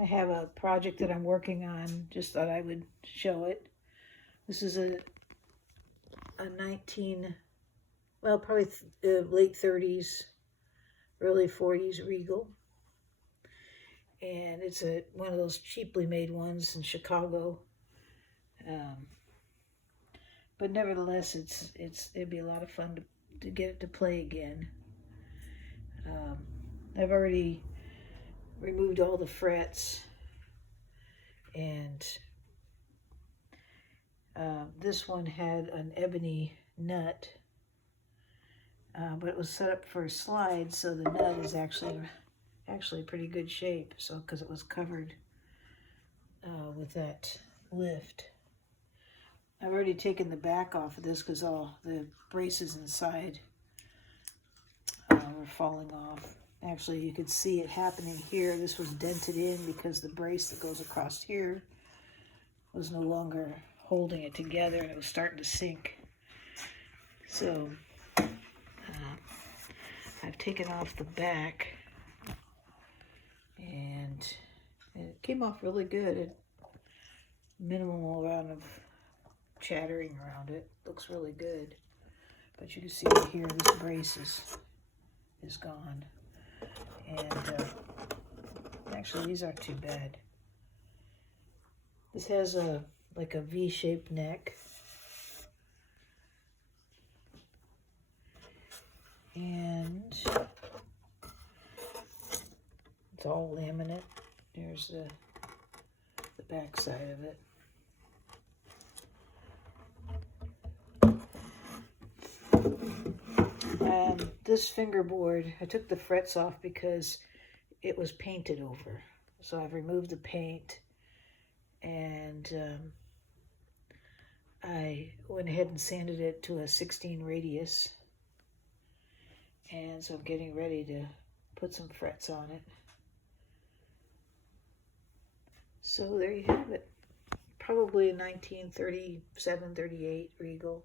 I have a project that I'm working on. Just thought I would show it. This is a 19, well, probably late 30s, early 40s Regal. And it's one of those cheaply made ones in Chicago. But nevertheless, it'd be a lot of fun to get it to play again. I've already removed all the frets, and this one had an ebony nut, but it was set up for a slide, so the nut is actually pretty good shape. So because it was covered with that lift. I've already taken the back off of this because all the braces inside were falling off. Actually, you could see it happening here. This was dented in because the brace that goes across here was no longer holding it together, and it was starting to sink. So I've taken off the back, and it came off really good. Minimal amount of chattering around it. Looks really good. But you can see right here, this brace is gone. And actually, these aren't too bad. This has like a V-shaped neck. And it's all laminate. There's the back side of it. This fingerboard, I took the frets off because it was painted over. So I've removed the paint, and I went ahead and sanded it to a 16 radius. And so I'm getting ready to put some frets on it. So there you have it. Probably a 1937, 38 Regal.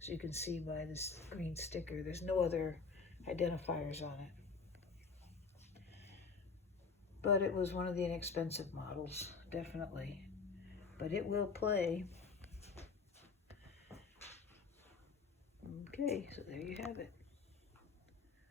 As you can see by this green sticker, there's no other identifiers on it. But it was one of the inexpensive models, definitely. But it will play. Okay, so there you have it.